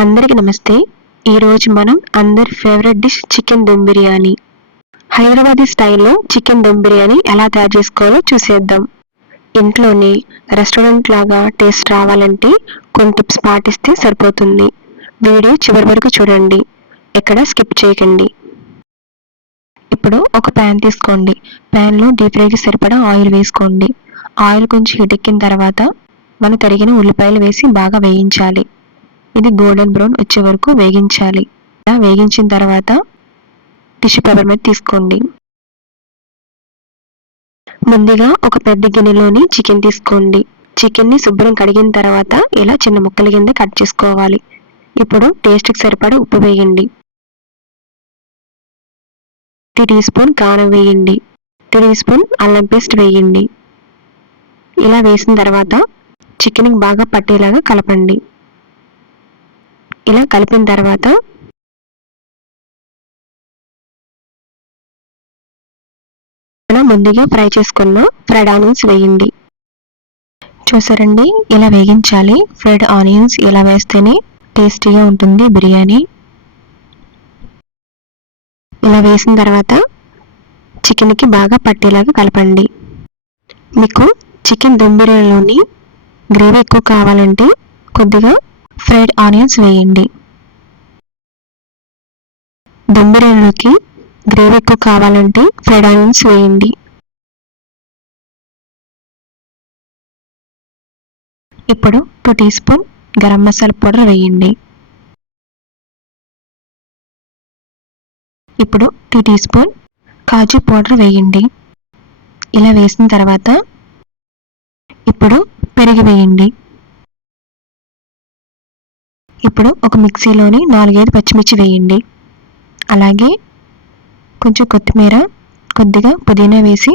అందరికీ నమస్తే. ఈరోజు మనం అందరి favourite dish chicken dum biryani. Hyderabadi స్టైల్లో చికెన్ దమ్ బిర్యానీ ఎలా తయారు చేసుకోవాలో చూసేద్దాం. ఇంట్లోనే రెస్టారెంట్ లాగా టేస్ట్ రావాలంటే కొన్ని టిప్స్ పాటిస్తే సరిపోతుంది. వీడియో చివరి వరకు చూడండి, ఎక్కడ స్కిప్ చేయకండి. ఇప్పుడు ఒక ప్యాన్ తీసుకోండి. ప్యాన్లో డీప్ ఫ్రైకి సరిపడా ఆయిల్ వేసుకోండి. ఆయిల్ కొంచెం హీట్ ఎక్కిన తర్వాత మనం తరిగిన ఉల్లిపాయలు వేసి బాగా వేయించాలి. ఇది గోల్డెన్ బ్రౌన్ వచ్చే వరకు వేగించాలి. ఇలా వేగించిన తర్వాత టిష్యూ పేపర్ మీద తీసుకోండి. ముందుగా ఒక పెద్ద గిన్నెలోని చికెన్ తీసుకోండి. చికెన్ని శుభ్రం కడిగిన తర్వాత ఇలా చిన్న ముక్కల కింద కట్ చేసుకోవాలి. ఇప్పుడు టేస్ట్కి సరిపడా ఉప్పు వేయండి. 3 టీ స్పూన్ కారం వేయండి. 3 స్పూన్ అల్లం పేస్ట్ వేయండి. ఇలా వేసిన తర్వాత చికెన్కి బాగా పట్టేలాగా కలపండి. ఇలా కలిపిన తర్వాత మనం ముందుగా ఫ్రై చేసుకున్న ఫ్రైడ్ ఆనియన్స్ వేయండి. చూసారండి, ఇలా వేగించాలి. ఫ్రైడ్ ఆనియన్స్ ఇలా వేస్తేనే టేస్టీగా ఉంటుంది బిర్యానీ. ఇలా వేసిన తర్వాత చికెన్కి బాగా పట్టేలాగా కలపండి. మీకు చికెన్ దమ్ బిర్యానీలోని గ్రేవీ ఎక్కువ కావాలంటే కొద్దిగా ఫ్రైడ్ ఆనియన్స్ వేయండి. దమ్ బిర్యానీలోకి గ్రేవీ ఎక్కువ కావాలంటే ఫ్రైడ్ ఆనియన్స్ వేయండి. ఇప్పుడు 2 teaspoon garam masala powder వేయండి. ఇప్పుడు 2 టీ స్పూన్ కాజు పౌడర్ వేయండి. ఇలా వేసిన తర్వాత ఇప్పుడు పెరుగు వేయండి. ఇప్పుడు ఒక మిక్సీలోని 4-5 పచ్చిమిర్చి వేయండి. అలాగే కొంచెం కొత్తిమీర, కొద్దిగా పుదీనా వేసి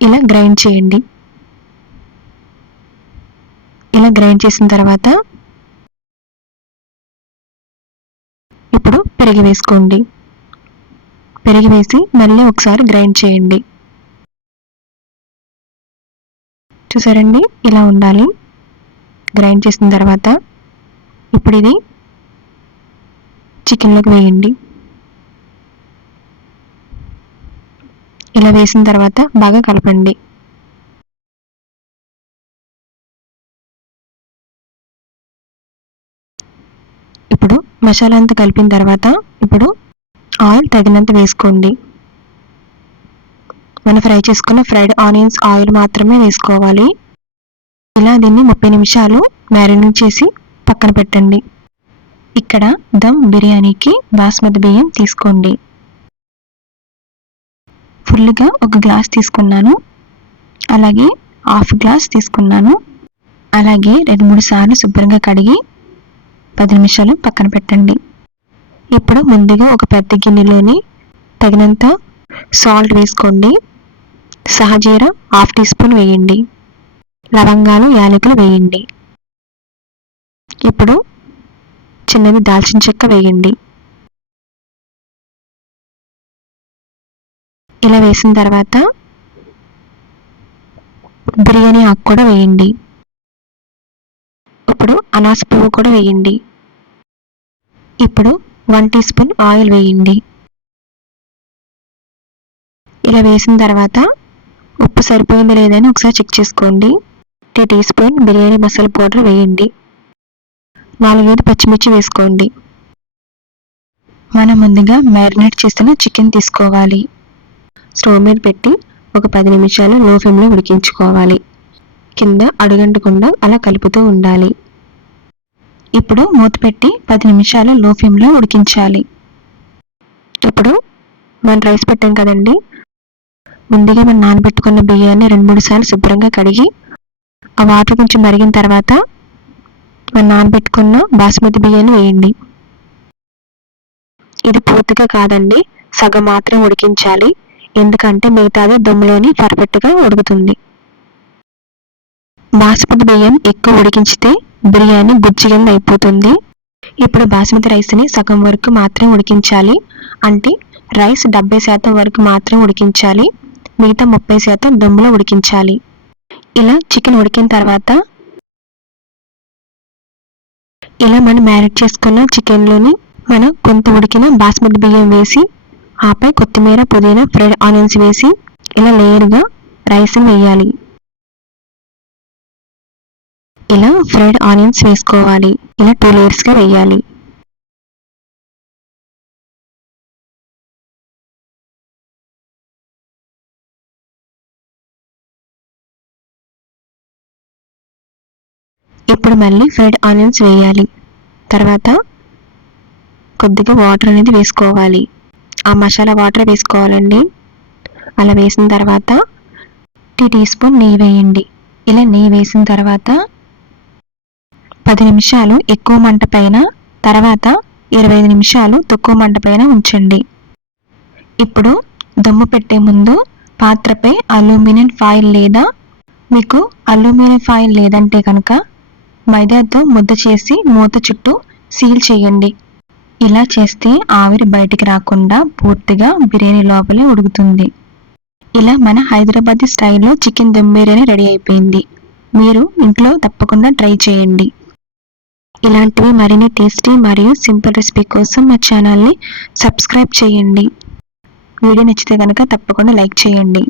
ఇలా గ్రైండ్ చేయండి. ఇలా గ్రైండ్ చేసిన తర్వాత ఇప్పుడు పెరుగు వేసుకోండి. పెరుగు వేసి మళ్ళీ ఒకసారి గ్రైండ్ చేయండి. చూసారండి, ఇలా ఉండాలి. గ్రైండ్ చేసిన తర్వాత ఇప్పుడు ఇది చికెన్లోకి వేయండి. ఇలా వేసిన తర్వాత బాగా కలపండి. ఇప్పుడు మసాలా అంతా కలిపిన తర్వాత ఇప్పుడు ఆయిల్ తగినంత వేసుకోండి. మనం ఫ్రై చేసుకున్న ఫ్రైడ్ ఆనియన్స్ ఆయిల్ మాత్రమే వేసుకోవాలి. ఇలా దీన్ని 30 నిమిషాలు మ్యారినేట్ చేసి పక్కన పెట్టండి. ఇక్కడ దమ్ బిర్యానీకి బాస్మతి బియ్యం తీసుకోండి. ఫుల్గా ఒక గ్లాస్ తీసుకున్నాను. అలాగే హాఫ్ గ్లాస్ తీసుకున్నాను. అలాగే 2-3 సార్లు శుభ్రంగా కడిగి 10 నిమిషాలు పక్కన పెట్టండి. ఇప్పుడు ముందుగా ఒక పెద్ద గిన్నెలోని తగినంత సాల్ట్ వేసుకోండి. సహజీరా 1/2 టీ స్పూన్ వేయండి. లవంగాలు, యాలకులు వేయండి. ఇప్పుడు చిన్నది దాల్చిన చెక్క వేయండి. ఇలా వేసిన తర్వాత బిర్యానీ ఆకు కూడా వేయండి. ఇప్పుడు అనాస పువ్వు కూడా వేయండి. ఇప్పుడు 1 టీ స్పూన్ ఆయిల్ వేయండి. ఇలా వేసిన తర్వాత ఉప్పు సరిపోయిందో లేదని ఒకసారి చెక్ చేసుకోండి. 2 teaspoon biryani masala powder వేయండి. 4-5 పచ్చిమిర్చి వేసుకోండి. మనం ముందుగా మ్యారినేట్ చేసిన చికెన్ తీసుకోవాలి. స్టవ్ మీద పెట్టి ఒక 10 నిమిషాలు లో ఫ్లేమ్లో ఉడికించుకోవాలి. కింద అడుగంటకుండా అలా కలుపుతూ ఉండాలి. ఇప్పుడు మూత పెట్టి 10 నిమిషాలు లో ఫ్లేమ్లో ఉడికించాలి. ఇప్పుడు మనం రైస్ పెట్టాం కదండి, ముందుగా మనం నానబెట్టుకున్న బియ్యాన్ని 2-3 సార్లు శుభ్రంగా కడిగి ఆ వాటర్ కొంచెం మరిగిన తర్వాత మనం నానబెట్టుకున్న బాస్మతి బియ్యాన్ని వేయండి. ఇది పూర్తిగా కాదండి, సగం మాత్రం ఉడికించాలి. ఎందుకంటే మిగతాది దమ్ములోని పర్ఫెక్ట్గా ఉడుకుతుంది. బాస్మతి బియ్యం ఎక్కువ ఉడికించితే బిర్యానీ గుజ్జు కింద అయిపోతుంది. ఇప్పుడు బాస్మతి రైస్ని సగం వరకు మాత్రం ఉడికించాలి. అంటే రైస్ 70% వరకు మాత్రం ఉడికించాలి. మిగతా 30% దమ్ములో ఉడికించాలి. ఇలా చికెన్ ఉడికిన తర్వాత ఇలా మనం మ్యారినేట్ చేసుకున్న చికెన్లోని మనం కొంత ఉడికిన బాస్మతి బియ్యం వేసి ఆపై కొత్తిమీర, పుదీనా, ఫ్రైడ్ ఆనియన్స్ వేసి ఇలా లేయర్గా రైస్ వేయాలి. ఇలా ఫ్రైడ్ ఆనియన్స్ వేసుకోవాలి. ఇలా 2 లేయర్స్గా వేయాలి. ఇప్పుడు మళ్ళీ ఫ్రైడ్ ఆనియన్స్ వేయాలి. తర్వాత కొద్దిగా వాటర్ అనేది వేసుకోవాలి. ఆ మసాలా వాటర్ వేసుకోవాలండి. అలా వేసిన తర్వాత 2 టీ స్పూన్ నెయ్యి వేయండి. ఇలా నెయ్యి వేసిన తర్వాత 10 నిమిషాలు ఎక్కువ మంట పైన, తర్వాత 25 నిమిషాలు తక్కువ మంట పైన ఉంచండి. ఇప్పుడు దమ్ము పెట్టే ముందు పాత్రపై అల్యూమినియం ఫాయిల్ లేదా మీకు అల్యూమినియం ఫాయిల్ లేదంటే కనుక మైదాతో ముద్ద చేసి మూత చుట్టూ సీల్ చేయండి. ఇలా చేస్తే ఆవిరి బయటికి రాకుండా పూర్తిగా బిర్యానీ లోపలే ఉడుకుతుంది. ఇలా మన హైదరాబాదీ స్టైల్లో చికెన్ దమ్ బిర్యానీ రెడీ అయిపోయింది. మీరు ఇంట్లో తప్పకుండా ట్రై చేయండి. ఇలాంటివి మరిన్ని టేస్టీ మరియు సింపుల్ రెసిపీ కోసం మా ఛానల్ని సబ్స్క్రైబ్ చేయండి. వీడియో నచ్చితే కనుక తప్పకుండా లైక్ చేయండి.